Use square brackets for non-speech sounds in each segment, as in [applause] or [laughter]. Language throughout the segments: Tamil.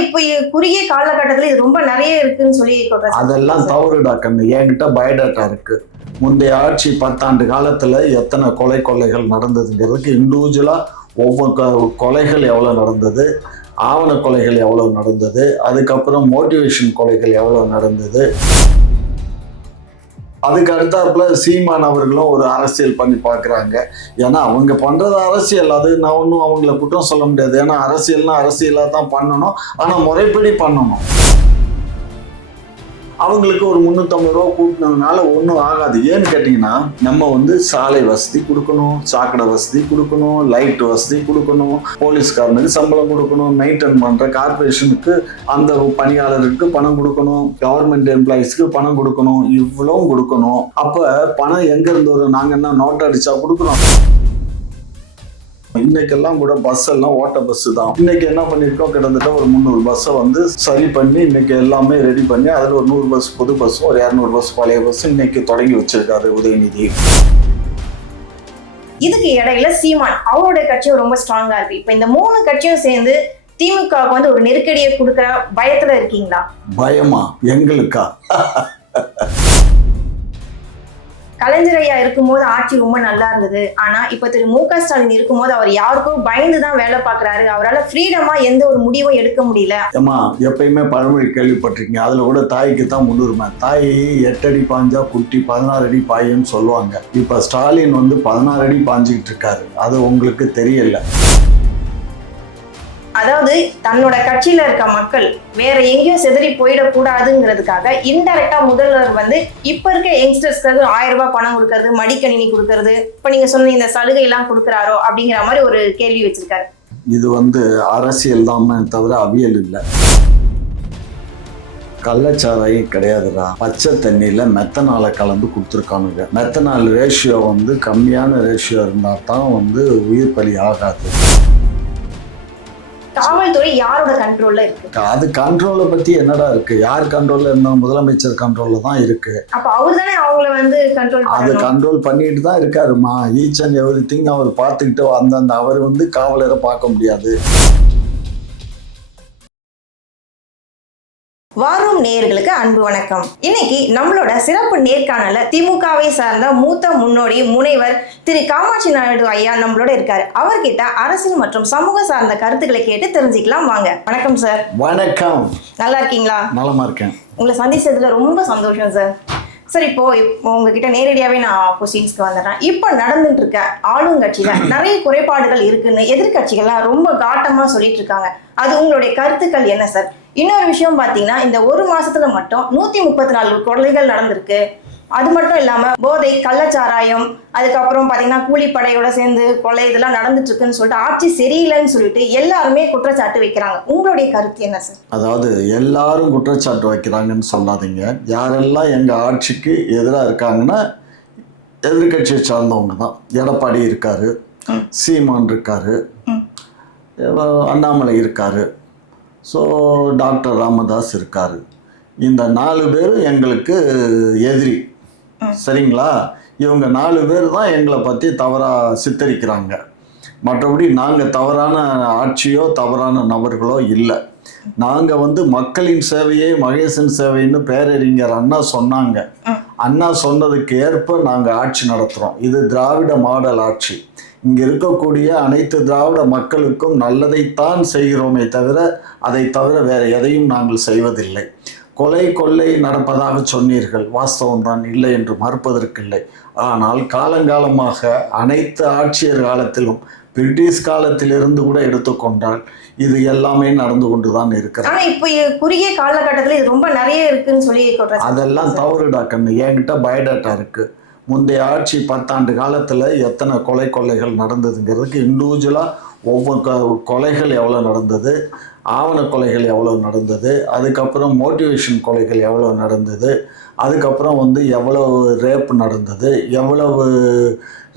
இப்ப குறுகிய காலகட்டத்துல இது ரொம்ப நிறைய இருக்குன்னு சொல்லி அதெல்லாம் தவறுடா கண்ணு. என்கிட்ட பயோடேட்டா இருக்கு. முந்தைய ஆட்சி பத்தாண்டு காலத்துல எத்தனை கொலை கொள்ளைகள் நடந்ததுங்கிறதுக்கு இண்டிவிஜுவலா ஒவ்வொரு கொலைகள் எவ்வளவு நடந்தது ஆவண கொலைகள் எவ்வளவு நடந்தது அதுக்கப்புறம் மோட்டிவேஷன் கொலைகள் எவ்வளவு நடந்தது அதுக்கு அடுத்தாப்புல சீமான் அவர்களும் ஒரு அரசியல் பண்ணி பார்க்குறாங்க. ஏன்னா அவங்க பண்றது அரசியல். அது நான் ஒன்றும் அவங்கள குற்றம் சொல்ல முடியாது. ஏன்னா அரசியல்னா அரசியலாக தான் பண்ணணும். ஆனால் முறைப்படி பண்ணணும். அவங்களுக்கு ஒரு முந்நூற்றம்பது ரூபா கூட்டினதுனால ஒன்றும் ஆகாது. ஏன்னு கேட்டிங்கன்னா நம்ம வந்து சாலை வசதி கொடுக்கணும் சாக்கடை வசதி கொடுக்கணும் லைட் வசதி கொடுக்கணும் போலீஸ்காரனுக்கு சம்பளம் கொடுக்கணும் மெயின்டைன் பண்ணுற கார்பரேஷனுக்கு அந்த பணியாளருக்கு பணம் கொடுக்கணும் கவர்மெண்ட் எம்ப்ளாயிஸ்க்கு பணம் கொடுக்கணும் இவ்வளவும் கொடுக்கணும். அப்போ பணம் எங்கேருந்து வரும்? நாங்கள் என்ன நோட்டை அடித்தா கொடுக்குறோம்? இன்னைக்கெல்லாம் கூட பஸ் எல்லாம் ஓட்ட பஸ் தான். இன்னைக்கு என்ன பண்ணிருக்கோம்? கிட்டத்தட்ட ஒரு முந்நூறு பஸ்ஸை வந்து சரி பண்ணி இன்னைக்கு எல்லாமே ரெடி பண்ணி அதில் ஒரு நூறு பஸ் புது பஸ்ஸும் ஒரு இரநூறு பஸ் பழைய பஸ் இன்னைக்கு தொடங்கி வச்சிருக்காரு உதயநிதி. இதுக்கு இடையில சீமான் அவருடைய கட்சியும் ரொம்ப ஸ்ட்ராங்கா இருக்கு. இப்ப இந்த மூணு கட்சியும் சேர்ந்து திமுகவுக்கு வந்து ஒரு நெருக்கடியை கொடுக்குற பயத்துல இருக்கீங்களா? பயமா? எங்களுக்கா? [laughs] கலைஞர் ஐயா இருக்கும்போது ஆட்சி ரொம்ப நல்லா இருந்தது. ஆனா இப்ப திரு மு க ஸ்டாலின் இருக்கும்போது அவர் யாருக்கும் பயந்து தான் வேலை பார்க்கறாரு. அவரால் ஃப்ரீடமா எந்த ஒரு முடிவும் எடுக்க முடியல. ஏமா எப்பயுமே பழமொழி கேள்விப்பட்டிருக்கீங்க. அதில் கூட தாய்க்கு தான் முன்னுரிமை. தாய் எட்டடி பாஞ்சா குட்டி பதினாறு அடி பாயும் சொல்லுவாங்க. இப்போ ஸ்டாலின் வந்து பதினாறு அடி பாஞ்சுக்கிட்டு இருக்காரு. அது உங்களுக்கு தெரியல. அதாவது தன்னோட கட்சியில இருக்க மக்கள் வேற எங்கேயும் சிதறி போயிடக்கூடாதுங்கிறதுக்காக இன்டெரக்டா முதல்வர் வந்து இப்ப இருக்க யங்ஸ்டர்ஸ்க்கு ஆயிரம் ரூபாய் பணம் கொடுக்கறது மடிக்கணினி கொடுக்கறது இப்ப நீங்க சொன்ன இந்த சலுகை எல்லாம் கொடுக்கறாரோ அப்படிங்கிற மாதிரி ஒரு கேள்வி வச்சிருக்காரு. இது வந்து அரசியல் தான் தவிர அவியல் இல்லை. கள்ளச்சாராயம் கிடையாதுடா. பச்சை தண்ணியில் மெத்தனாலை கலந்து கொடுத்துருக்கானுங்க. மெத்தனால் ரேஷியோ வந்து கம்மியான ரேஷியோ இருந்தால் தான் வந்து உயிர் பலி ஆகாது. காவல்துறை யாரோட கண்ட்ரோல்ல இருக்கு? அது கண்ட்ரோலை பற்றி என்னடா இருக்கு? யார் கண்ட்ரோலில் இருந்தால் முதலமைச்சர் கண்ட்ரோலில் தான் இருக்கு? அப்ப அவர் தானே அவங்கள வந்து கண்ட்ரோல் அது கண்ட்ரோல் பண்ணிட்டு தான் இருக்காருமா. ஈச் அண்ட் எவ்ரி திங் அவர் பார்த்துக்கிட்டு அந்தந்த அவர் வந்து காவலரை பார்க்க முடியாது. வாரும் நேயர்களுக்கு அன்பு வணக்கம். இன்னைக்கு நம்மளோட சிறப்பு நேர்காணல திமுகவை சார்ந்த மூத்த முன்னோடி முனைவர் திரு காமாட்சி நாயுடு ஐயா நம்மளோட இருக்காரு. அவர்கிட்ட அரசியல் மற்றும் சமூக சார்ந்த கருத்துக்களை கேட்டு தெரிஞ்சுக்கலாம் வாங்க. வணக்கம் சார் வணக்கம். நல்லா இருக்கீங்களா? நலமா இருக்கேன். உங்களை சந்திச்சதுல ரொம்ப சந்தோஷம் சார் சார் இப்போ இப்போ உங்ககிட்ட நேரடியாவே நான் கொஸ்டின்ஸ்க்கு வந்துடுறேன். இப்போ நடந்துட்டு இருக்க ஆளுங்கட்சியில நிறைய குறைபாடுகள் இருக்குன்னு எதிர்க்கட்சிகள்லாம் ரொம்ப காட்டமா சொல்லிட்டு இருக்காங்க. அது உங்களுடைய கருத்துக்கள் என்ன சார் இன்னொரு விஷயம் பார்த்தீங்கன்னா இந்த ஒரு மாசத்துல மட்டும் நூத்தி முப்பத்தி நாலு கொலைகள் நடந்திருக்கு. அது மட்டும் இல்லாம போதை கள்ளச்சாராயம் அதுக்கப்புறம் பாத்தீங்கன்னா கூலிப்படையோட சேர்ந்து கொலை இதெல்லாம் நடந்துட்டு இருக்குன்னு சொல்லிட்டு ஆட்சி சரியில்லைன்னு சொல்லிட்டு எல்லாருமே குற்றச்சாட்டு வைக்கிறாங்க. உங்களுடைய கருத்து என்ன சார் அதாவது எல்லாரும் குற்றச்சாட்டு வைக்கிறாங்கன்னு சொல்லாதீங்க. யாரெல்லாம் எங்கள் ஆட்சிக்கு எதிராக இருக்காங்கன்னா எதிர்கட்சியை சார்ந்தவங்க தான். எடப்பாடி இருக்காரு. சீமான் இருக்காரு அண்ணாமலை இருக்காரு. ஸோ டாக்டர் ராமதாஸ் இருக்கார். இந்த நாலு பேர் எங்களுக்கு எதிரி. சரிங்களா? இவங்க நாலு பேர் தான் எங்களை பற்றி தவறாக சித்தரிக்கிறாங்க. மற்றபடி நாங்கள் தவறான ஆட்சியோ தவறான நபர்களோ இல்லை. நாங்கள் வந்து மக்களின் சேவையே மகேசன் சேவைன்னு பேரறிஞர் அண்ணா சொன்னாங்க. அண்ணா சொன்னதுக்கு ஏற்ப நாங்கள் ஆட்சி நடத்துகிறோம் இது திராவிட மாடல் ஆட்சி. இங்கே இருக்கக்கூடிய அனைத்து திராவிட மக்களுக்கும் நல்லதைத்தான் செய்கிறோமே தவிர அதை தவிர வேற எதையும் நாங்கள் செய்வதில்லை. கொலை கொள்ளை நடப்பதாக சொன்னீர்கள். வாஸ்தவம் தான். இல்லை என்று மறுப்பதற்கில்லை. ஆனால் காலங்காலமாக அனைத்து ஆட்சியர் காலத்திலும் பிரிட்டிஷ் காலத்திலிருந்து கூட எடுத்துக்கொண்டால் இது எல்லாமே நடந்து கொண்டு தான் இருக்கிறது. ஆனா இப்போ குறுகிய காலகட்டத்துல இது ரொம்ப நிறைய இருக்குன்னு சொல்லி அதெல்லாம் தவறுடா கண்ணு. என்கிட்ட பயோடேட்டா இருக்கு. முந்தைய ஆட்சி பத்தாண்டு காலத்தில் எத்தனை கொலை கொள்ளைகள் நடந்ததுங்கிறதுக்கு இண்டிவிஜுவலாக ஒவ்வொரு கொலைகள் எவ்வளோ நடந்தது ஆவண கொலைகள் எவ்வளோ நடந்தது அதுக்கப்புறம் மோட்டிவேஷன் கொலைகள் எவ்வளோ நடந்தது அதுக்கப்புறம் வந்து எவ்வளவு ரேப் நடந்தது எவ்வளவு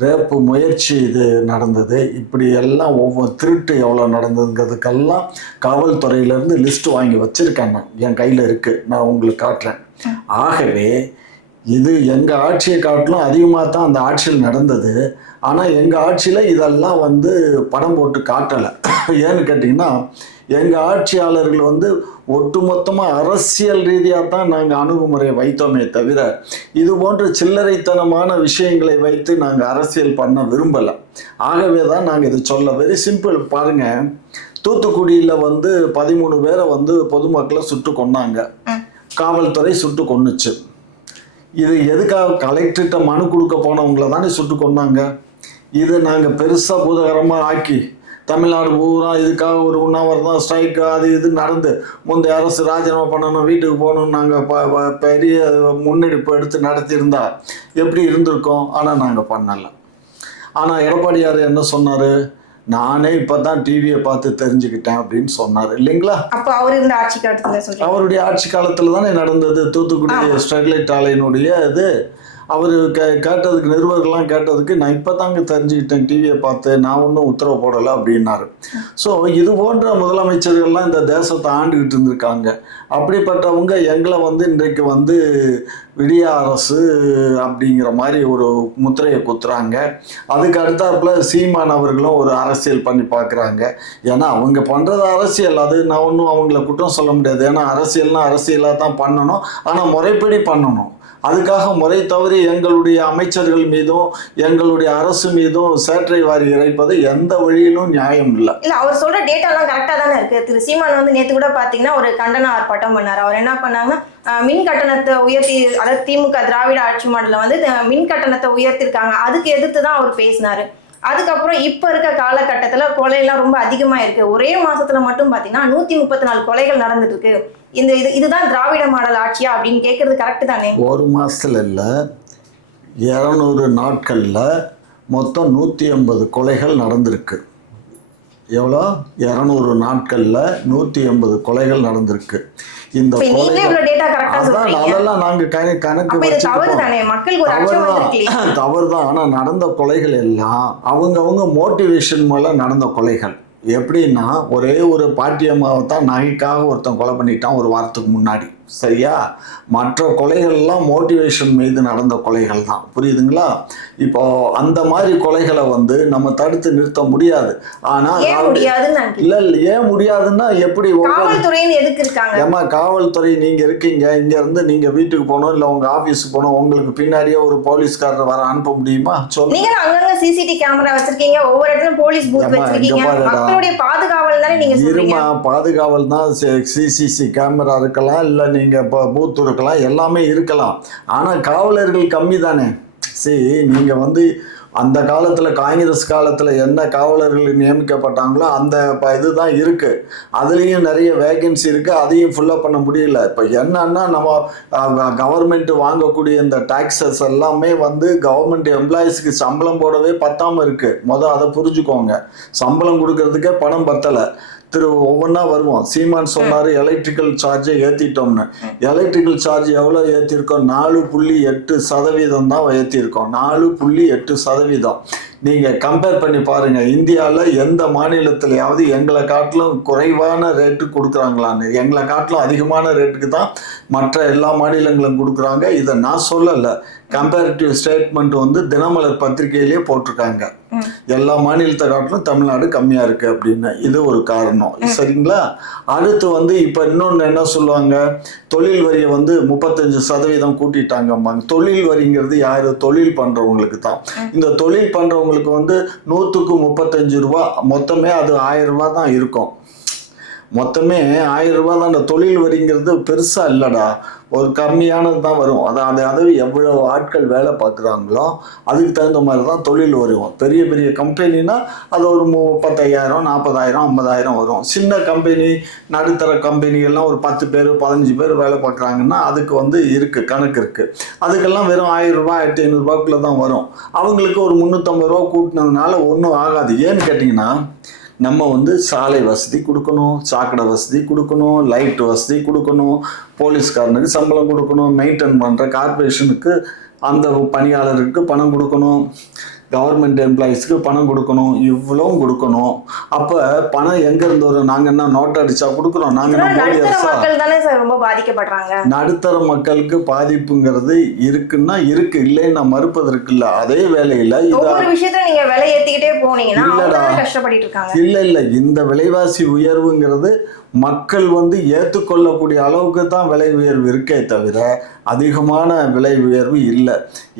ரேப்பு முயற்சி இது நடந்தது இப்படி எல்லாம் ஒவ்வொரு திருட்டு எவ்வளோ நடந்ததுங்கிறதுக்கெல்லாம் காவல்துறையிலேருந்து லிஸ்ட் வாங்கி வச்சுருக்கேன் நான் என் கையில் இருக்குது நான் உங்களுக்கு காட்டுறேன். ஆகவே இது எங்கள் ஆட்சியை காட்டிலும் அதிகமாக தான் அந்த ஆட்சியில் நடந்தது. ஆனால் எங்கள் ஆட்சியில் இதெல்லாம் வந்து படம் போட்டு காட்டலை. ஏன்னு கேட்டிங்கன்னா எங்கள் ஆட்சியாளர்கள் வந்து ஒட்டுமொத்தமாக அரசியல் ரீதியாக தான் நாங்கள் அணுகுமுறை வைத்தோமே தவிர இது போன்ற சில்லறைத்தனமான விஷயங்களை வைத்து நாங்கள் அரசியல் பண்ண விரும்பலை. ஆகவே தான் நாங்கள் இது சொல்ல வெரி சிம்பிள் பாருங்கள் தூத்துக்குடியில் வந்து பதிமூணு பேரை வந்து பொதுமக்களை சுட்டு கொன்னாங்க. காவல்துறை சுட்டு கொன்னுச்சு. இது எதுக்காக கலெக்டர்கிட்ட மனு கொடுக்க போனவங்கள தானே சுட்டு கொண்டாங்க இது நாங்கள் பெருசாக பூதகரமாக ஆக்கி தமிழ்நாடு பூரா இதுக்காக ஒரு உண்ணாவிரதம் ஸ்ட்ரைக்கு அது இது நடந்து முந்தைய அரசு ராஜினாமா பண்ணணும் வீட்டுக்கு போகணும்னு நாங்கள் ப பெரிய முன்னெடுப்பு எடுத்து நடத்தியிருந்தா எப்படி இருந்திருக்கோம்? ஆனால் நாங்கள் பண்ணலை. ஆனால் எடப்பாடியார் என்ன சொன்னார்? நானே இப்போ தான் டிவியை பார்த்து தெரிஞ்சுக்கிட்டேன் அப்படின்னு சொன்னார் இல்லைங்களா? அப்ப அவர் இருந்த ஆட்சி காலத்துல அவருடைய ஆட்சி காலத்தில் தானே நடந்தது. தூத்துக்குடி ஸ்டெர்லைட் ஆலையினுடைய இது அவர் கே கேட்டதுக்கு நிருபர்கள்லாம் கேட்டதுக்கு நான் இப்போ தாங்க தெரிஞ்சுக்கிட்டேன் டிவியை பார்த்து. நான் ஒன்றும் உத்தரவு போடலை அப்படின்னாரு. ஸோ இது போன்ற முதலமைச்சர்கள்லாம் இந்த தேசத்தை ஆண்டுகிட்டு இருந்திருக்காங்க. அப்படிப்பட்டவங்க எங்களை வந்து இன்றைக்கு வந்து விடிய அரசு அப்படிங்கிற மாதிரி ஒரு முத்திரையை குத்துறாங்க. அதுக்கு அடுத்தாப்புல சீமான் அவர்களும் ஒரு அரசியல் பண்ணி பார்க்குறாங்க. ஏன்னா அவங்க பண்ணுறது அரசியல். அது நான் ஒன்றும் அவங்கள குற்றம் சொல்ல முடியாது. ஏன்னா அரசியல்னால் அரசியலாக தான் பண்ணணும். ஆனால் முறைப்படி பண்ணணும். அதுக்காக முறை தவறி எங்களுடைய அமைச்சர்கள் மீதும் எங்களுடைய அரசு மீதும் சேற்றை வாரி இறைப்பது எந்த வழியிலும் நியாயம் இல்லை. இல்ல அவர் சொல்ற டேட்டாலாம் கரெக்டா தானே இருக்கு. திரு சீமான் வந்து நேத்து கூட பாத்தீங்கன்னா ஒரு கண்டன ஆர்ப்பாட்டம் பண்ணாரு. அவர் என்ன பண்ணாங்க மின் கட்டணத்தை உயர்த்தி அதாவது திமுக திராவிட ஆட்சி மாடல வந்து மின் கட்டணத்தை உயர்த்திருக்காங்க. அதுக்கு எதிர்த்து தான் அவர் பேசினாரு. அதுக்கப்புறம் இப்ப இருக்க காலகட்டத்துல கொலையெல்லாம் ரொம்ப அதிகமா இருக்கு. ஒரே மாசத்துல மட்டும் பாத்தீங்கன்னா நூத்தி முப்பத்தி நாலு கொலைகள் நடந்துட்டு இருக்கு. இந்த இது இதுதான் திராவிட மாடல் ஆட்சியா அப்படின்னு கேட்குறது கரெக்ட் தானே? ஒரு மாதத்தில் இல்லை இரநூறு நாட்களில் மொத்தம் நூற்றி ஐம்பது கொலைகள் நடந்திருக்கு. எவ்வளோ? இரநூறு நாட்களில் நூற்றி ஐம்பது கொலைகள் நடந்திருக்கு. இந்த அதான் அதெல்லாம் நாங்கள் கணக்கு தவறு தானே ஆனால் நடந்த கொலைகள் எல்லாம் அவங்கவங்க மோட்டிவேஷன் மூலம் நடந்த கொலைகள். எப்படின்னா ஒரே ஒரு பாட்டியம்மாவை தான் நகைக்காக ஒருத்தன் கொலை பண்ணிட்டான் ஒரு வாரத்துக்கு முன்னாடி. சரியா? மற்ற கொலைகள்லாம் மோட்டிவேஷன் மீது நடந்த கொலைகள் தான். புரியுதுங்களா? இப்போ அந்த மாதிரி கொலைகளை வந்து நம்ம தடுத்து நிறுத்த முடியாது. கேக்குறேன். இல்லை இல்லை ஏன் முடியாதுன்னா எப்படி ஏமா காவல்துறை நீங்க இருக்கீங்க இங்க இருந்து நீங்க வீட்டுக்கு போகணும் இல்ல உங்க ஆபீஸ்க்கு போகணும் உங்களுக்கு பின்னாடியே ஒரு போலீஸ்காரர் வர அனுப்ப முடியுமா? சொல்லு. நீங்க தான் அங்கங்க சிசிடி கேமரா வச்சிருக்கீங்க ஒவ்வொரு இடத்துலயும் போலீஸ் பூத் வச்சிருக்கீங்க. மக்களுடைய பாதுகாவல் தானே நீங்க பாதுகாவல் தான் சிசிசி கேமரா இருக்கலாம் இல்ல நீங்கள் இப்போ பூத் இருக்கலாம் எல்லாமே இருக்கலாம். ஆனால் காவலர்கள் கம்மி தானே. சரி நீங்கள் வந்து அந்த காலத்தில் காங்கிரஸ் காலத்தில் என்ன காவலர்கள் நியமிக்கப்பட்டாங்களோ அந்த ப- இதுதான் இருக்குது அதுலேயும் நிறைய வேகன்சி இருக்குது அதையும் ஃபுல்லப் பண்ண முடியல. இப்போ என்னன்னா நம்ம கவர்மெண்ட்டு வாங்கக்கூடிய இந்த டாக்ஸஸ் எல்லாமே வந்து கவர்மெண்ட் எம்ப்ளாயீஸ்க்கு சம்பளம் போடவே பத்தாமல் இருக்குது மொதல் அதை புரிஞ்சுக்கோங்க. சம்பளம் கொடுக்கறதுக்கே பணம் பத்தலை. திரு ஒவ்வொன்றா வருவோம். சீமான் சொன்னார் எலக்ட்ரிக்கல் சார்ஜை ஏற்றிட்டோம்னு எலக்ட்ரிக்கல் சார்ஜ் எவ்வளோ ஏற்றிருக்கோம் நாலு புள்ளி எட்டு சதவீதம் தான் ஏற்றிருக்கோம் நாலு புள்ளி எட்டு சதவீதம். நீங்கள் கம்பேர் பண்ணி பாருங்கள் இந்தியாவில் எந்த மாநிலத்திலையாவது எங்களை காட்டிலும் குறைவான ரேட்டு கொடுக்குறாங்களான்னு. எங்களை காட்டிலும் அதிகமான ரேட்டுக்கு தான் மற்ற எல்லா மாநிலங்களும் கொடுக்குறாங்க. இதை நான் சொல்லலை. கம்பேரிட்டிவ் ஸ்டேட்மெண்ட் வந்து தினமலர் பத்திரிகையிலேயே போட்டிருக்காங்க. எல்லா மாநிலத்தை காட்டிலும் தமிழ்நாடு கம்மியாக இருக்குது அப்படின்னு. இது ஒரு காரணம். சரிங்களா? அடுத்து வந்து இப்போ இன்னொன்று என்ன சொல்லுவாங்க? தொழில் வரியை வந்து முப்பத்தஞ்சு சதவீதம் கூட்டிட்டாங்கம்பாங்க. தொழில் வரிங்கிறது யார்? தொழில் பண்ணுறவங்களுக்கு தான். இந்த தொழில் உங்களுக்கு வந்து நூற்றுக்கு முப்பத்தஞ்சு ரூபா. மொத்தமே அது ஆயிரம் ரூபா தான் இருக்கும். மொத்தமே ஆயிரம் ரூபா தான் அந்த தொழில் வரிங்கிறது பெருசாக இல்லைடா. ஒரு கம்மியானது தான் வரும். அது அந்த அளவு எவ்வளோ ஆட்கள் வேலை பார்க்குறாங்களோ அதுக்கு தகுந்த மாதிரி தான் தொழில் வரும். பெரிய பெரிய கம்பெனினா அது ஒரு முப்பத்தையாயிரம் நாற்பதாயிரம் ஐம்பதாயிரம் வரும். சின்ன கம்பெனி நடுத்தர கம்பெனிகள்லாம் ஒரு பத்து பேர் பதினஞ்சு பேர் வேலை பார்க்குறாங்கன்னா அதுக்கு வந்து இருக்குது கணக்கு இருக்குது அதுக்கெல்லாம் வெறும் ஆயிரம் ரூபாய் ஆயிரத்தி ஐநூறுரூபாக்குள்ளே தான் வரும். அவங்களுக்கு ஒரு முந்நூற்றம்பது ரூபா கூட்டினதுனால ஒன்றும் ஆகாது. ஏன்னு கேட்டிங்கன்னா நம்ம வந்து சாலை வசதி கொடுக்கணும் சாக்கடை வசதி கொடுக்கணும் லைட் வசதி கொடுக்கணும் போலீஸ்காரனுக்கு சம்பளம் கொடுக்கணும் மெயின்டைன் பண்ணுற கார்ப்பரேஷனுக்கு அந்த பணியாளருக்கு பணம் கொடுக்கணும். கவர்மெண்ட் எம்ப்ளாயீஸ்க்கு பணம் கொடுக்கணும் இவ்வளவும் கொடுக்கணும். அப்போ பணம் எங்கேருந்து வரும்? நாங்கள் என்ன நோட் அடிச்சா கொடுக்குறோம் நாங்கள் ரொம்ப பாதிக்கப்படுறாங்க. நடுத்தர மக்களுக்கு பாதிப்புங்கிறது இருக்குன்னா இருக்கு. இல்லைன்னு நான் மறுப்பதற்கு இல்லை. அதே வேலையில் ஒவ்வொரு விஷயத்துல நீங்க விலை ஏத்திக்கிட்டே போனீங்கன்னா கஷ்டப்பட்டு இருக்காங்க. இல்லை இல்லை. இந்த விலைவாசி உயர்வுங்கிறது மக்கள் வந்து ஏற்றுக்கொள்ளக்கூடிய அளவுக்கு தான் விலை உயர்வு இருக்கே தவிர அதிகமான விலை உயர்வு இல்லை.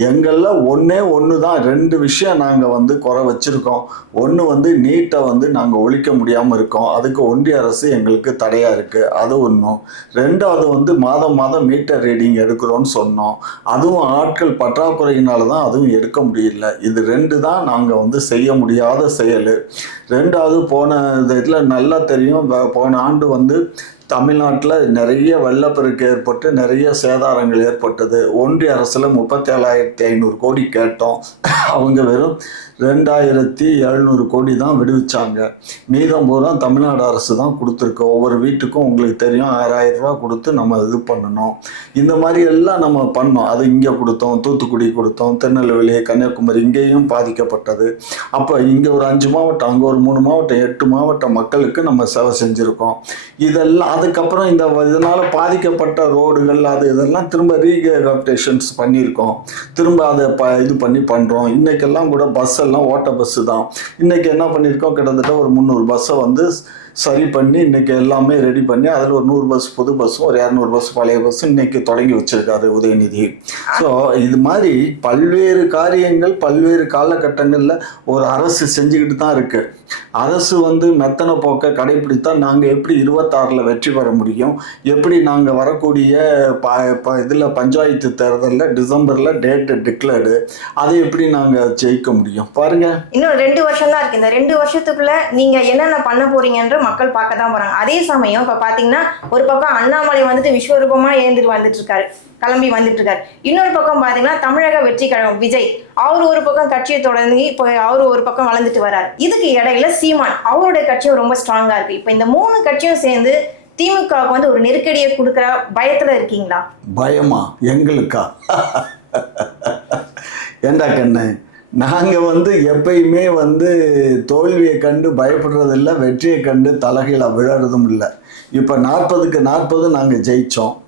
எங்களில் ஒன்றே ஒன்று தான் ரெண்டு விஷயம் நாங்கள் வந்து குறை வச்சுருக்கோம். ஒன்று வந்து நீட்டை வந்து நாங்கள் ஒழிக்க முடியாமல் இருக்கோம். அதுக்கு ஒன்றிய அரசு எங்களுக்கு தடையாக இருக்குது அது ஒன்றும் ரெண்டாவது வந்து மாதம் மாதம் மீட்டர் ரீடிங் எடுக்கிறோன்னு சொன்னோம். அதுவும் ஆட்கள் பற்றாக்குறையினால தான் அதுவும் எடுக்க முடியல. இது ரெண்டு தான் நாங்கள் வந்து செய்ய முடியாத செயல். ரெண்டாவது போன இதில் நல்லா தெரியும். போன ஆண்டு வந்து தமிழ்நாட்டில் நிறைய வெள்ளப்பெருக்கு ஏற்பட்டு நிறைய சேதாரங்கள் ஏற்பட்டது. ஒன்றிய அரசில் முப்பத்தேழாயிரத்தி ஐநூறு கோடி கேட்டோம். அவங்க வெறும் ரெண்டாயிரத்தி எழுநூறு கோடி தான் விடுவிச்சாங்க. மீதம் பூரா தமிழ்நாடு அரசு தான் கொடுத்துருக்கு. ஒவ்வொரு வீட்டுக்கும் உங்களுக்கு தெரியும் ஆறாயிரம் ரூபா கொடுத்து நம்ம இது பண்ணணும். இந்த மாதிரி எல்லாம் நம்ம பண்ணோம். அது இங்கே கொடுத்தோம் தூத்துக்குடி கொடுத்தோம் திருநெல்வேலி கன்னியாகுமரி இங்கேயும் பாதிக்கப்பட்டது. அப்போ இங்கே ஒரு அஞ்சு மாவட்டம் அங்கே ஒரு மூணு மாவட்டம் எட்டு மாவட்ட மக்களுக்கு நம்ம சேவை செஞ்சுருக்கோம். இதெல்லாம் அதுக்கப்புறம் இந்த இதனால் பாதிக்கப்பட்ட ரோடுகள் அது இதெல்லாம் திரும்ப ரீகப்டேஷன்ஸ் பண்ணியிருக்கோம். திரும்ப அதை ப இது பண்ணி பண்ணுறோம் இன்றைக்கெல்லாம் கூட பஸ் எல்லாம் ஓட்ட பஸ்ஸு தான். இன்றைக்கி என்ன பண்ணியிருக்கோம்? கிட்டத்தட்ட ஒரு முந்நூறு பஸ்ஸை வந்து சரி பண்ணி இன்றைக்கி எல்லாமே ரெடி பண்ணி அதில் ஒரு நூறு பஸ் புது பஸ்ஸும் ஒரு இரநூறு பஸ் பழைய பஸ்ஸும் இன்றைக்கி தொடங்கி வச்சிருக்காரு உதயநிதி. ஸோ இது மாதிரி பல்வேறு காரியங்கள் பல்வேறு காலகட்டங்களில் ஒரு அரசு செஞ்சுக்கிட்டு தான் இருக்குது அரசு வந்து மெத்தனை போக்கை கடைபிடித்தா நாங்கள் எப்படி இருபத்தாறில் வெற்றி பெற முடியும்? எப்படி நாங்கள் வரக்கூடிய ப ப இதில் பஞ்சாயத்து தேர்தலில் டிசம்பரில் டேட்டு டிக்ளேர்டு அதை எப்படி நாங்கள் ஜெயிக்க முடியும்? பாருங்கள் இன்னும் ரெண்டு வருஷம் தான் இருக்குது இந்த ரெண்டு வருஷத்துக்குள்ளே நீங்கள் என்னென்ன பண்ண போகிறீங்கன்ற மக்கள் பார்க்க தான் போறாங்க. அதே சமயம் இப்ப பாத்தீங்கன்னா ஒரு பக்கம் அண்ணாமலை வந்துட்டு விஸ்வரூபமா ஏந்துட்டு வந்துட்டு இருக்காரு கிளம்பி வந்துட்டு இருக்காரு இன்னொரு பக்கம் பாத்தீங்கன்னா தமிழக வெற்றி கழகம் விஜய். அவர் ஒரு பக்கம் கட்சியை தொடங்கி இப்போ அவர் ஒரு பக்கம் வளர்ந்துட்டு வராரு. இதுக்கு இடையில சீமான் அவருடைய கட்சியும் ரொம்ப ஸ்ட்ராங்கா இருக்கு. இப்போ இந்த மூணு கட்சியும் சேர்ந்து திமுகவுக்கு வந்து ஒரு நெருக்கடியை கொடுக்குற பயத்துல இருக்கீங்களா? பயமா? எங்களுக்கா? ஏண்டா கண்ணு? நாங்கள் வந்து எப்பயுமே வந்து தோல்வியை கண்டு பயப்படுறதில்ல வெற்றியை கண்டு தலைகீழ விழறதும் இல்லை. இப்போ நாற்பதுக்கு நாற்பது நாங்கள் ஜெயித்தோம்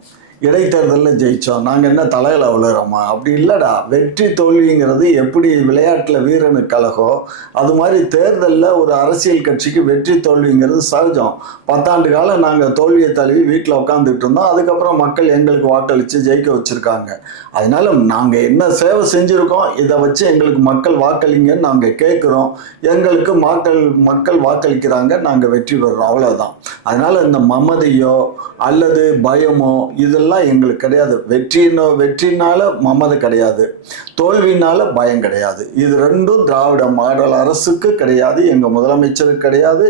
இடைத்தேர்தலில் ஜெயித்தோம் நாங்கள் என்ன தலையில் விழுறோமா? அப்படி இல்லைடா. வெற்றி தோல்விங்கிறது எப்படி விளையாட்டில் வீரனுக்கு கழகோ அது மாதிரி தேர்தலில் ஒரு அரசியல் கட்சிக்கு வெற்றி தோல்விங்கிறது சகஜம். பத்தாண்டு காலம் நாங்கள் தோல்வியை தழுவி வீட்டில் உட்காந்துட்டு இருந்தோம். அதுக்கப்புறம் மக்கள் எங்களுக்கு வாக்களித்து ஜெயிக்க வச்சுருக்காங்க. அதனால நாங்கள் என்ன சேவை செஞ்சுருக்கோம் இதை வச்சு எங்களுக்கு மக்கள் வாக்களிங்கன்னு நாங்கள் கேட்குறோம் எங்களுக்கு மக்கள் மக்கள் வாக்களிக்கிறாங்க நாங்கள் வெற்றி பெறுறோம் அவ்வளோதான் அதனால் இந்த மமதையோ அல்லது பயமோ இதெல்லாம் எங்களுக்கு கிடையாது. வெற்றினோ வெற்றினால மமது கிடையாது. தோல்வினால பயம் கிடையாது. இது ரெண்டும் திராவிட மாடல் அரசுக்கு கிடையாது எங்கள் முதலமைச்சருக்கு கிடையாது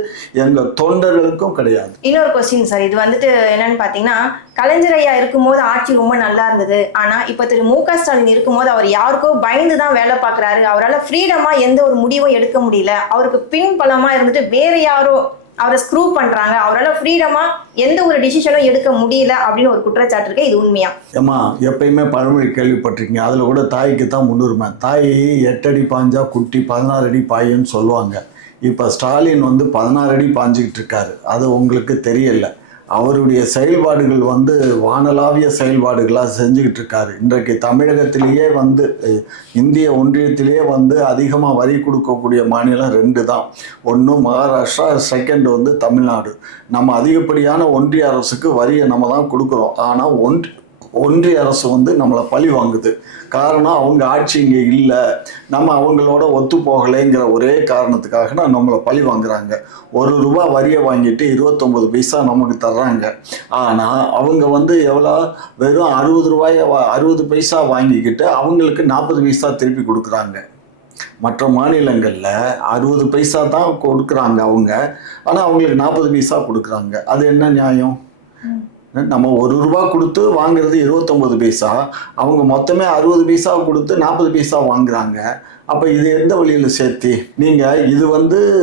எங்கள் தொண்டர்களுக்கும் கிடையாது. இன்னொரு கொஸ்டின் சார் இது வந்துட்டு என்னன்னு பாத்தீங்கன்னா கலைஞர் ஐயா இருக்கும்போது ஆட்சி ரொம்ப நல்லா இருந்தது. ஆனா இப்ப திரு மு க ஸ்டாலின் இருக்கும்போது அவர் யாருக்கோ பயந்து தான் வேலை பார்க்கறாரு அவரால் ஃப்ரீடமா எந்த ஒரு முடிவும் எடுக்க முடியல. அவருக்கு பின்பலமா இருந்துட்டு வேற யாரோ அவரை ஸ்க்ரூ பண்றாங்க. அவரால் ஃப்ரீடமா எந்த ஒரு டிசிஷனும் எடுக்க முடியல அப்படின்னு ஒரு குற்றச்சாட்டு இருக்கு இது உண்மையா? ஏம்மா எப்பயுமே பழமொழி கேள்விப்பட்டிருக்கீங்க. அதில் கூட தாய்க்கு தான் முன்னுரிமை. தாய் எட்டடி பாஞ்சா குட்டி பதினாறு அடி பாயின்னு சொல்லுவாங்க. இப்போ ஸ்டாலின் வந்து பதினாறு அடி பாஞ்சிக்கிட்டு இருக்காரு. அது உங்களுக்கு தெரியல. அவருடைய செயல்பாடுகள் வந்து வானலாவிய செயல்பாடுகளாக செஞ்சுக்கிட்டு இருக்காரு. இன்றைக்கு தமிழகத்திலேயே வந்து இந்திய ஒன்றியத்திலேயே வந்து அதிகமாக வரி கொடுக்கக்கூடிய மாநிலம் ரெண்டு தான். ஒன்று மகாராஷ்டிரா செகண்ட் வந்து தமிழ்நாடு. நம்ம அதிகப்படியான ஒன்றிய அரசுக்கு வரியை நம்ம தான் கொடுக்குறோம். ஆனால் ஒன்றி ஒன்றிய அரசு வந்து நம்மளை பழி வாங்குது. காரணம் அவங்க ஆட்சி இங்கே இல்லை. நம்ம அவங்களோட ஒத்து போகலைங்கிற ஒரே காரணத்துக்காக நான் நம்மளை பழி வாங்குறாங்க. ஒரு ரூபா வரியை வாங்கிட்டு இருபத்தொம்பது பைசா நமக்கு தர்றாங்க. ஆனால் அவங்க வந்து எவ்வளோ? வெறும் அறுபது ரூபாயை வா- அறுபது பைசா வாங்கிக்கிட்டு அவங்களுக்கு நாற்பது பைசா திருப்பி கொடுக்குறாங்க. மற்ற மாநிலங்களில் அறுபது பைசா தான் கொடுக்குறாங்க அவங்க. ஆனால் அவங்களுக்கு நாற்பது பைசா கொடுக்குறாங்க. அது என்ன நியாயம்? நம்ம ஒரு ரூபா கொடுத்து வாங்குறது இருபத்தொம்பது பைசா அவங்க மொத்தமே அறுபது பைசா கொடுத்து நாற்பது பைசா வாங்குறாங்க. அப்போ இது எந்த வழியில் சேர்த்தி? நீங்கள் இது வந்து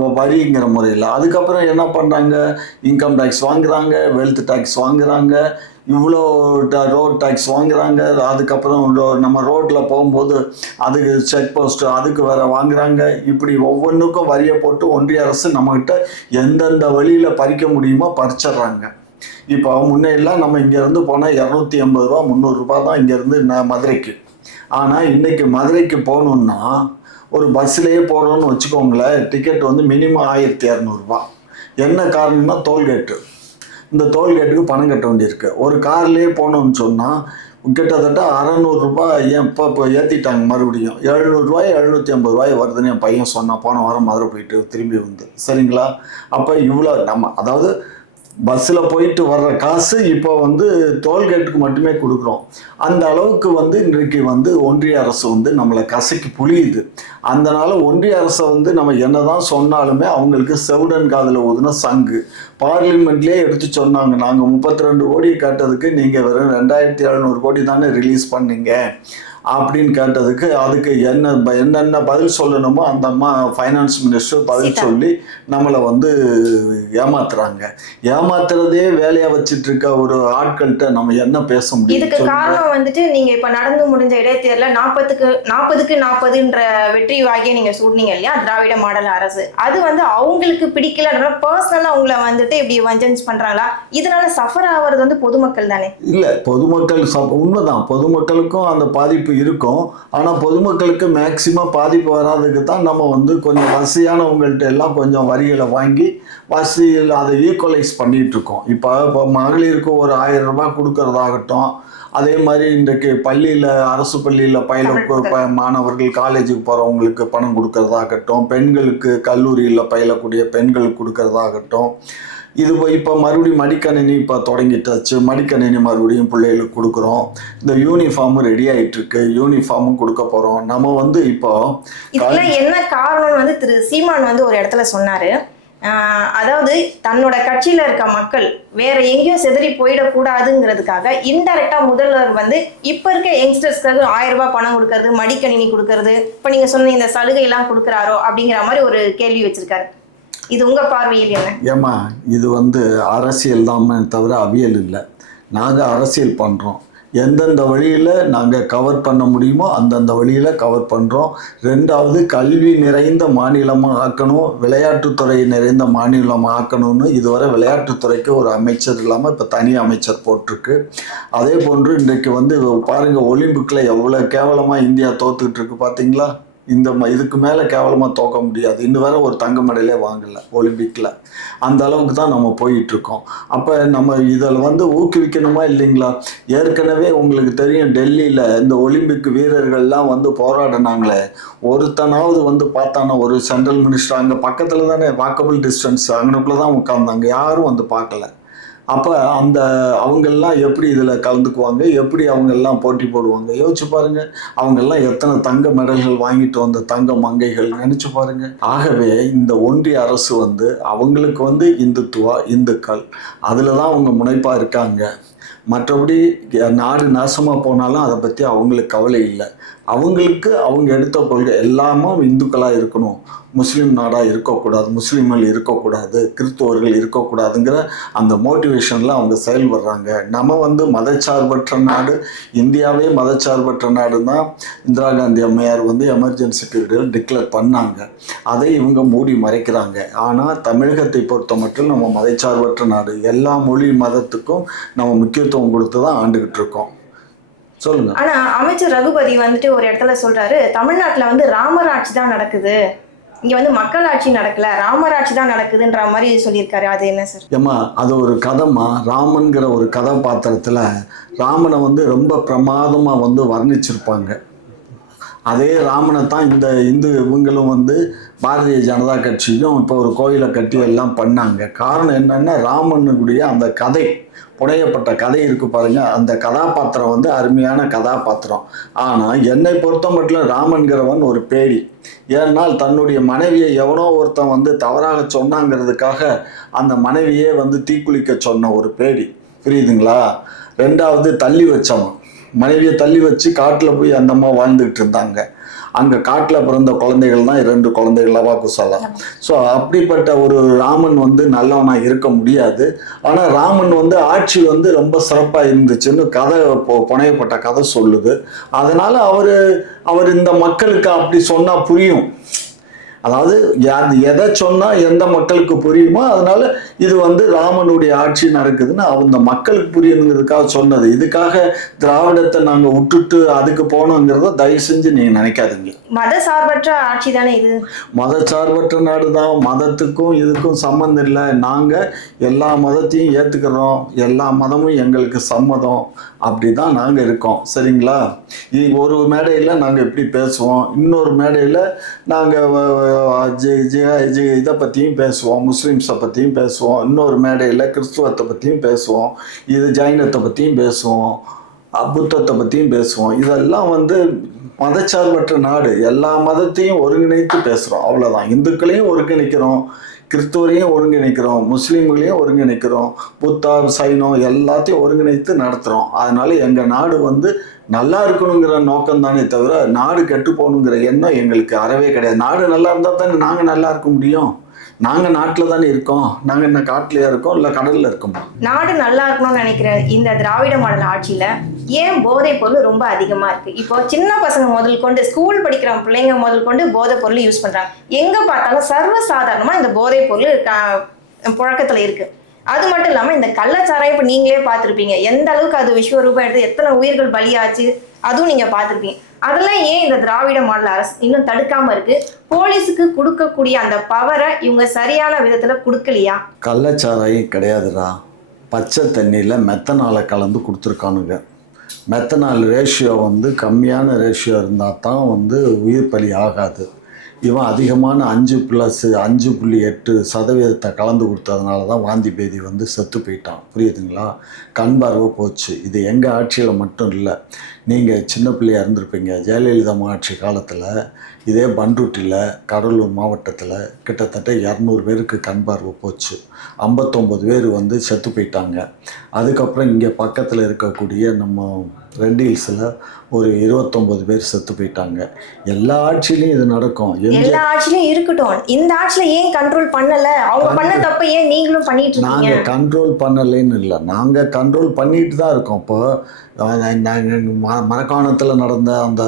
வ- வரிங்கிற முறையில். அதுக்கப்புறம் என்ன பண்ணுறாங்க இன்கம் டேக்ஸ் வாங்குறாங்க வெல்த் டேக்ஸ் வாங்குறாங்க இவ்வளோ ரோட் டேக்ஸ் வாங்குறாங்க அதுக்கப்புறம் ரோ- நம்ம ரோட்டில் போகும்போது அதுக்கு செக் போஸ்ட் அதுக்கு வேற வாங்குறாங்க. இப்படி ஒவ்வொன்றுக்கும் வரியை போட்டு ஒன்றிய அரசு நம்மக்கிட்ட எந்தெந்த வழியில் பறிக்க முடியுமோ பறிச்சிடுறாங்க. இப்போ முன்னையெல்லாம் நம்ம இங்கேருந்து போனால் இரநூத்தி ஐம்பது ரூபா முந்நூறுரூபா தான் இங்கேருந்து நான் மதுரைக்கு. ஆனால் இன்னைக்கு மதுரைக்கு போகணுன்னா ஒரு பஸ்ஸிலேயே போகிறோன்னு வச்சுக்கோங்களேன் டிக்கெட் வந்து மினிமம் ஆயிரத்தி இரநூறுபா என்ன காரணம்னா டோல்கேட்டு. இந்த டோல்கேட்டுக்கு பணம் கட்ட வேண்டியிருக்கு. ஒரு கார்லேயே போனோம்னு சொன்னால் கிட்டத்தட்ட அறநூறுரூபா ஏன் இப்போ இப்போ ஏற்றிட்டாங்க மறுபடியும். எழுநூறுபா எழுநூற்றி ஐம்பது ரூபாய் வருதுன்னு என் பையன் சொன்னான். போன வாரம் மதுரை போயிட்டு திரும்பி வந்து. சரிங்களா? அப்போ இவ்வளோ நம்ம அதாவது பஸ்ஸில் போயிட்டு வர்ற காசு இப்போ வந்து டோல்கேட்டுக்கு மட்டுமே கொடுக்குறோம். அந்த அளவுக்கு வந்து இன்றைக்கு வந்து ஒன்றிய அரசு வந்து நம்மளை கசக்கி புழியுது. அதனால் ஒன்றிய அரசை வந்து நம்ம என்னதான் சொன்னாலுமே அவங்களுக்கு செவுடன் காதில் ஊதுன சங்கு. பார்லிமெண்ட்லேயே எடுத்து சொன்னாங்க. நாங்கள் முப்பத்தி ரெண்டு கோடி கட்டதுக்கு நீங்கள் வெறும் ரெண்டாயிரத்தி எழுநூறு கோடி தானே ரிலீஸ் பண்ணீங்க. அப்படின்னு கேட்டதுக்கு அதுக்கு என்ன என்னென்ன பதில் சொல்லணுமோ அந்த அம்மா ஃபைனான்ஸ் மினிஸ்டர் பதில். சொல்லி நம்மளை வந்து ஏமாத்துறாங்க. ஏமாத்துறதே வேலையா வச்சிட்டு இருக்க ஒரு ஆட்கள்கிட்ட நம்ம என்ன பேச முடியும் இதுக்கு? காரணம் வந்துட்டு நீங்க இப்ப நடந்து முடிஞ்ச இடைத்தேர்தல நாற்பதுக்கு நாற்பதுக்கு நாற்பதுன்ற வெற்றி வாகிய நீங்க சூடினீங்க இல்லையா? திராவிட மாடல் அரசு. அது வந்து அவங்களுக்கு பிடிக்கலன்ற பர்சனலா உங்களை வந்துட்டு இப்படி வஞ்சன்ஸ் பண்றாங்களா? இதனால சஃபர் ஆகுறது வந்து பொதுமக்கள் தானே? இல்லை பொதுமக்கள் உண்மைதான். பொதுமக்களுக்கும் அந்த பாதிப்பு இருக்கும். ஆனால் பொதுமக்களுக்கு மேக்சிமம் பாதிப்பு வராதுக்கு தான் நம்ம வந்து கொஞ்சம் வசதியானவங்கள்ட்ட எல்லாம் கொஞ்சம் வரிகளை வாங்கி வசதியில் அதை ஈக்குவலைஸ் பண்ணிட்டு இருக்கோம். இப்போ இப்போ மகளிருக்கு ஒரு ஆயிரம் ரூபாய் கொடுக்கறதாகட்டும் அதே மாதிரி இன்றைக்கு பள்ளியில் அரசு பள்ளியில் பயில மாணவர்கள் காலேஜுக்கு போகிறவங்களுக்கு பணம் கொடுக்கறதாகட்டும் பெண்களுக்கு கல்லூரியில் பயிலக்கூடிய பெண்களுக்கு கொடுக்கறதாகட்டும் இது இப்போ மறுபடியும் மடிக்கணினி இப்போ தொடங்கிட்டாச்சு. மடிக்கணினி மறுபடியும் பிள்ளைகளுக்கு கொடுக்குறோம். இந்த யூனிஃபார்மும் ரெடி ஆயிட்டு இருக்கு யூனிஃபார்மும் கொடுக்க போகிறோம் நம்ம வந்து இப்போ இதில் என்ன காரணம்னு வந்து திரு சீமான் வந்து ஒரு இடத்துல சொன்னாரு. அதாவது தன்னோட கட்சியில இருக்க மக்கள் வேற எங்கேயும் சிதறி போயிடக்கூடாதுங்கிறதுக்காக இன்டெரக்டா முதல்வர் வந்து இப்ப இருக்க யங்ஸ்டர்ஸ்க்காக ஆயிரம் ரூபாய் பணம் கொடுக்கறது மடிக்கணினி கொடுக்கறது இப்ப நீங்க சொன்ன இந்த சலுகை எல்லாம் கொடுக்குறாரோ அப்படிங்கிற மாதிரி ஒரு கேள்வி வச்சிருக்காரு. இது உங்க பார்வையில் என்ன? ஏம்மா இது வந்து அரசியல் தான் தவிர அவியல் இல்லை. நாங்கள் அரசியல் பண்ணுறோம் எந்தெந்த வழியில் நாங்கள் கவர் பண்ண முடியுமோ அந்தந்த வழியில் கவர் பண்ணுறோம் ரெண்டாவது கல்வி நிறைந்த மாநிலமாக ஆக்கணும் விளையாட்டுத்துறை நிறைந்த மாநிலமாக ஆக்கணும்னு இதுவரை விளையாட்டுத்துறைக்கு ஒரு அமைச்சர் இல்லாமல் இப்போ தனி அமைச்சர் போட்டிருக்கு. அதே போன்று இன்றைக்கு வந்து பாருங்கள் ஒலிம்பிக்கில் எவ்வளோ கேவலமாக இந்தியா தோத்துக்கிட்டு இருக்கு பார்த்தீங்களா இந்த ம- இதுக்கு மேலே கேவலமாக தோக்க முடியாது. இன்னும் வேற ஒரு தங்க மெடலே வாங்கலை ஒலிம்பிக்கில் அந்த அளவுக்கு தான் நம்ம போயிட்டுருக்கோம். அப்போ நம்ம இதில் வந்து ஊக்குவிக்கணுமா இல்லைங்களா? ஏற்கனவே உங்களுக்கு தெரியும் டெல்லியில் இந்த ஒலிம்பிக் வீரர்கள்லாம் வந்து போராடினாங்களே. ஒருத்தனாவது வந்து பார்த்தானா? ஒரு சென்ட்ரல் மினிஸ்டர் அங்கே பக்கத்தில் தானே வாக்கபிள் டிஸ்டன்ஸ் அங்கனுக்குள்ளே தான் உட்காந்தாங்க யாரும் வந்து பார்க்கல. அப்போ அந்த அவங்கெல்லாம் எப்படி இதில் கலந்துக்குவாங்க? எப்படி அவங்கெல்லாம் போட்டி போடுவாங்க? யோசிச்சு பாருங்க. அவங்கெல்லாம் எத்தனை தங்க மெடல்கள் வாங்கிட்டு வந்த தங்க மங்கைகள் நினச்சி பாருங்க. ஆகவே இந்த ஒன்றிய அரசு வந்து அவங்களுக்கு வந்து இந்துத்துவா இந்துக்கள் அதில் தான் அவங்க முனைப்பாக இருக்காங்க. மற்றபடி நாடு நாசமாக போனாலும் அதை பற்றி அவங்களுக்கு கவலை இல்லை. அவங்களுக்கு அவங்க எடுத்த கொள்கை எல்லாமும் இந்துக்களாக இருக்கணும். முஸ்லீம் நாடாக இருக்கக்கூடாது முஸ்லீம்கள் இருக்கக்கூடாது கிறிஸ்துவர்கள் இருக்கக்கூடாதுங்கிற அந்த மோட்டிவேஷனில் அவங்க செயல்படுறாங்க. நம்ம வந்து மதச்சார்பற்ற நாடு இந்தியாவே மதச்சார்பற்ற நாடு தான் இந்திரா காந்தி அம்மையார் வந்து எமர்ஜென்சி பீரியடில் டிக்ளேர் பண்ணாங்க. அதை இவங்க மூடி மறைக்கிறாங்க. ஆனால் தமிழகத்தை பொறுத்த மட்டும் நம்ம மதச்சார்பற்ற நாடு. எல்லா மொழி மதத்துக்கும் நம்ம முக்கியத்துவம் கொடுத்து தான் ஆண்டுகிட்டு இருக்கோம். சொல்லுங்க. ஆனா அமைச்சர் ரகுபதி வந்துட்டு ஒரு இடத்துல சொல்றாரு தமிழ்நாட்டுல வந்து ராமராட்சி தான் நடக்குது. இங்க வந்து மக்களாட்சி நடக்கல ராமராட்சி தான் நடக்குதுன்ற மாதிரி சொல்லியிருக்காரு. அது என்ன சார்? ஏம்மா அது ஒரு கதைம்மா. ராமன்கிற ஒரு கதாபாத்திரத்தில் ராமனை வந்து ரொம்ப பிரமாதமாக வந்து வர்ணிச்சிருப்பாங்க. அதே ராமனை தான் இந்த இந்து இவங்களும் வந்து பாரதிய ஜனதா கட்சியும் இப்போ ஒரு கோயிலை கட்டி எல்லாம் பண்ணாங்க. காரணம் என்னன்னா ராமனுடைய அந்த கதை புனையப்பட்ட கதை இருக்கு பாருங்க. அந்த கதாபாத்திரம் வந்து அருமையான கதாபாத்திரம். ஆனால் என்னை பொறுத்த மட்டும் ராமன்கிறவன் ஒரு பேடி. ஏன்னால் தன்னுடைய மனைவியை எவனோ ஒருத்தன் வந்து தவறாக சொன்னாங்கிறதுக்காக அந்த மனைவியே வந்து தீக்குளிக்க சொன்ன ஒரு பேடி. புரியுதுங்களா? ரெண்டாவது தள்ளி வச்சவன். மனைவியை தள்ளி வச்சு காட்டில் போய் அந்த அம்மா வாழ்ந்துக்கிட்டு இருந்தாங்க. அங்கே காட்டில் பிறந்த குழந்தைகள் தான் இரண்டு குழந்தைகளவா குசலம் ஸோ அப்படிப்பட்ட ஒரு ராமன் வந்து நல்லவனாக இருக்க முடியாது. ஆனால் ராமன் வந்து ஆட்சி வந்து ரொம்ப சிறப்பாக இருந்துச்சுன்னு கதை பொ- புனையப்பட்ட கதை சொல்லுது. அதனால் அவர் அவர் இந்த மக்களுக்கு அப்படி சொன்னால் புரியும். அதாவது யா- எதை சொன்னால் எந்த மக்களுக்கு புரியுமோ அதனால இது வந்து ராமனுடைய ஆட்சி நடக்குதுன்னு அந்த மக்களுக்கு புரியணுங்கிறதுக்காக சொன்னது. இதுக்காக திராவிடத்தை நாங்கள் விட்டுட்டு அதுக்கு போனோங்கிறத தயவு செஞ்சு நீங்கள் நினைக்காதீங்க. மத சார்பற்ற ஆட்சி தானே இது? மதச்சார்பற்ற நாடு தான். மதத்துக்கும் இதுக்கும் சம்மந்தம் இல்லை. நாங்கள் எல்லா மதத்தையும் ஏற்றுக்கிறோம் எல்லா மதமும் எங்களுக்கு சம்மதம். அப்படி தான் நாங்கள் இருக்கோம். சரிங்களா? ஒரு மேடையில் நாங்கள் இப்படி பேசுவோம்? இன்னொரு மேடையில் நாங்கள் இதை பற்றியும் பேசுவோம். முஸ்லீம்ஸை பற்றியும் பேசுவோம். இன்னொரு மேடையில் கிறிஸ்துவத்தை பற்றியும் பேசுவோம். இது ஜைனத்தை பற்றியும் பேசுவோம். அஹ் புத்தத்தை பற்றியும் பேசுவோம். இதெல்லாம் வந்து மதச்சார்பற்ற நாடு. எல்லா மதத்தையும் ஒருங்கிணைத்து பேசுகிறோம் அவ்வளோதான் இந்துக்களையும் ஒருங்கிணைக்கிறோம். கிறிஸ்துவரையும் ஒருங்கிணைக்கிறோம் முஸ்லீம்களையும் ஒருங்கிணைக்கிறோம் புத்தா சைனம் எல்லாத்தையும் ஒருங்கிணைத்து நடத்துகிறோம் அதனால எங்கள் நாடு வந்து நல்லா இருக்கணுங்கிற நோக்கம் தானே தவிர நாடு கெட்டு போகணுங்கிற எண்ணம் எங்களுக்கு அறவே கிடையாது. நாடு நல்லா இருந்தால் தானே நாங்கள் நல்லா இருக்க முடியும்? நாங்கள் நாட்டில் தானே இருக்கோம்? நாங்கள் என்ன காட்டிலையா இருக்கோம்? இல்லை கடலில் இருக்கோம்? நாடு நல்லா இருக்கணும்னு நினைக்கிற இந்த திராவிட மாடல் ஆட்சியில ஏன் போதைப் பொருள் ரொம்ப அதிகமா இருக்கு? இப்போ சின்ன பசங்க முதல் கொண்டு ஸ்கூல் படிக்கிற பிள்ளைங்க முதல் கொண்டு போதைப் பொருள் யூஸ் பண்றாங்க. எங்க பார்த்தாலும் சர்வசாதாரணமா இந்த போதைப் பொருள் க- புழக்கத்துல இருக்கு. அது மட்டும் இல்லாம இந்த கள்ளச்சாராயம் இப்ப நீங்களே பார்த்துருப்பீங்க. எந்த அளவுக்கு அது விஸ்வரூபம் எடுத்து எத்தனை உயிர்கள் பலியாச்சு அதுவும் நீங்க பார்த்துருப்பீங்க. அதெல்லாம் ஏன் இந்த திராவிட மாடல் அரசு இன்னும் தடுக்காம இருக்கு? போலீஸுக்கு கொடுக்கக்கூடிய அந்த பவரை இவங்க சரியான விதத்துல கொடுக்கலையா? கள்ளச்சாராயம் கிடையாதுடா. பச்சை தண்ணியில் மெத்தனால கலந்து கொடுத்துருக்கானுங்க. மெத்தனால் ரேஷியோ வந்து கம்மியான ரேஷியோ இருந்தால் தான் வந்து உயிர் பலி ஆகாது. இவன் அதிகமான அஞ்சு ப்ளஸ் அஞ்சு புள்ளி எட்டு சதவீதத்தை கலந்து கொடுத்ததுனால தான் வாந்தி பேதி வந்து செத்து போயிட்டான். புரியுதுங்களா? கண் பார்வை போச்சு. இது எங்கள் ஆட்சியில் மட்டும் இல்லை நீங்கள் சின்ன பிள்ளையா இருந்திருப்பீங்க ஜெயலலிதா ஆட்சி காலத்தில் இதே பண்ருட்டியில் கடலூர் மாவட்டத்தில் கிட்டத்தட்ட இரநூறு பேருக்கு கண் பார்வை போச்சு. ஐம்பத்தொம்பது பேர் வந்து செத்து போயிட்டாங்க. அதுக்கப்புறம் இங்கே பக்கத்தில் இருக்கக்கூடிய நம்ம ரெண்டு ஹில்ஸில் ஒரு இருபத்தொம்பது பேர் செத்து போயிட்டாங்க. எல்லா ஆட்சியிலையும் இது நடக்கும். எல்லா ஆட்சியிலும் இருக்கட்டும். இந்த ஆட்சியில ஏன் கண்ட்ரோல் பண்ணல? அவங்க பண்ண தப்ப ஏன் நீங்களும் பண்ணிட்டு நாங்கள் கண்ட்ரோல் பண்ணலைன்னு இல்லை. நாங்கள் கண்ட்ரோல் பண்ணிட்டு தான் இருக்கோம். இப்போ நாங்கள் மரக்காணத்தில் நடந்த அந்த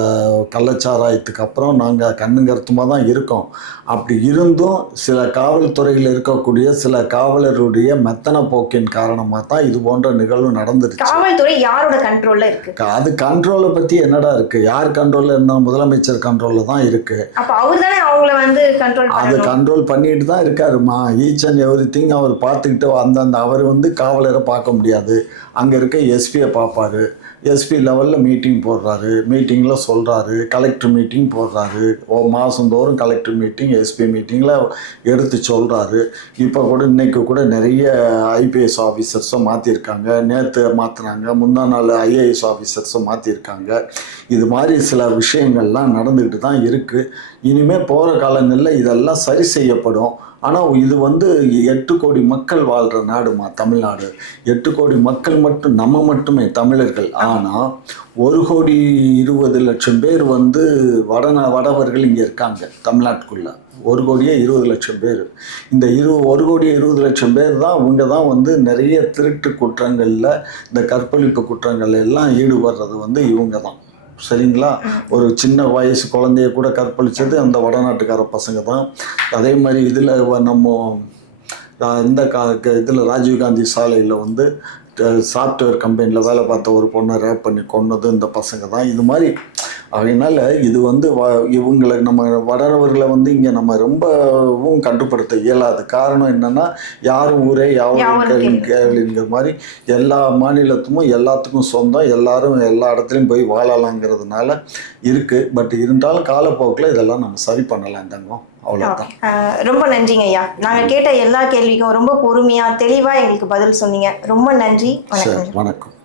கள்ளச்சாராயத்துக்கு அப்புறம் நாங்கள் கண்ணுங்கருத்துமாக தான் இருக்கோம். அப்படி இருந்தும் சில காவல்துறையில் இருக்கக்கூடிய சில காவலருடைய மெத்தன போக்கின் காரணமாக தான் இது போன்ற நிகழ்வு நடந்துருச்சு. காவல்துறை யாரோட கண்ட்ரோல்ல இருக்கு? அது கண்ட்ரோலை பற்றி என்னடா இருக்குது யார் கண்ட்ரோலில் இருந்தால் முதலமைச்சர் கண்ட்ரோலில் தான் இருக்குது அப்ப அவர் தானே அவங்கள வந்து கண்ட்ரோல் அது கண்ட்ரோல் பண்ணிட்டு தான் இருக்காருமா ஈச் அண்ட் எவ்ரி திங் அவர் பார்த்துக்கிட்டு அந்தந்த அவர் வந்து காவலரை பார்க்க முடியாது. அங்கே இருக்க எஸ்பியை பார்ப்பாரு எஸ்பி லெவலில் மீட்டிங் போடுறாரு. மீட்டிங்கில் சொல்கிறாரு கலெக்டர் மீட்டிங் போடுறாரு. ஓ மாதந்தோறும் கலெக்டர் மீட்டிங் எஸ்பி மீட்டிங்கில் எடுத்து சொல்கிறாரு இப்போ கூட இன்றைக்கி கூட நிறைய ஐபிஎஸ் ஆஃபீஸர்ஸும் மாற்றிருக்காங்க நேற்று மாற்றினாங்க முந்தா நாள் ஐஏஎஸ் ஆஃபீஸர்ஸும் மாற்றிருக்காங்க இது மாதிரி சில விஷயங்கள்லாம் நடந்துக்கிட்டு தான் இருக்குது இனிமேல் போகிற காலங்களில் இதெல்லாம் சரி செய்யப்படும். ஆனால் இது வந்து எட்டு கோடி மக்கள் வாழ்கிற நாடுமா தமிழ்நாடு? எட்டு கோடி மக்கள் மட்டும் நம்ம மட்டுமே தமிழர்கள். ஆனால் ஒரு கோடி இருபது லட்சம் பேர் வந்து வடநா வடவர்கள் இங்கே இருக்காங்க தமிழ்நாட்டுக்குள்ள. ஒரு கோடியே இருபது லட்சம் பேர். இந்த இரு ஒரு கோடியே இருபது லட்சம் பேர் தான் அவங்க தான் வந்து நிறைய திருட்டு குற்றங்களில் இந்த கற்பழிப்பு குற்றங்கள் எல்லாம் ஈடுபடுறது வந்து இவங்க தான். சரிங்களா? ஒரு சின்ன வயசு குழந்தைய கூட கற்பழிச்சது அந்த வடநாட்டுக்கார பசங்க தான். அதே மாதிரி இதில் நம்ம இந்த கா இதில் ராஜீவ்காந்தி சாலையில் வந்து சாஃப்ட்வேர் கம்பெனியில் வேலை பார்த்த ஒரு பொண்ணை ரேப் பண்ணி கொன்னது இந்த பசங்க தான். இது மாதிரி அதனால இது வந்து வ இவங்களை நம்ம வடரவர்களை வந்து இங்கே நம்ம ரொம்பவும் கட்டுப்படுத்த இயலாது. காரணம் என்னன்னா யாரும் ஊரே யாவரும் கேள்வி கேள்விங்கிற மாதிரி எல்லா மாநிலத்துக்கும் எல்லாத்துக்கும் சொந்தம் எல்லாரும் எல்லா இடத்துலையும் போய் வாழலாங்கிறதுனால இருக்குது பட் இருந்தாலும் காலப்போக்கில் இதெல்லாம் நம்ம சரி பண்ணலாம் தங்கம். அவ்வளோதான் ரொம்ப நன்றிங்க ஐயா. நாங்க கேட்ட எல்லா கேள்விக்கும் ரொம்ப பொறுமையா தெளிவா எங்களுக்கு பதில் சொன்னீங்க. ரொம்ப நன்றி. வணக்கம்.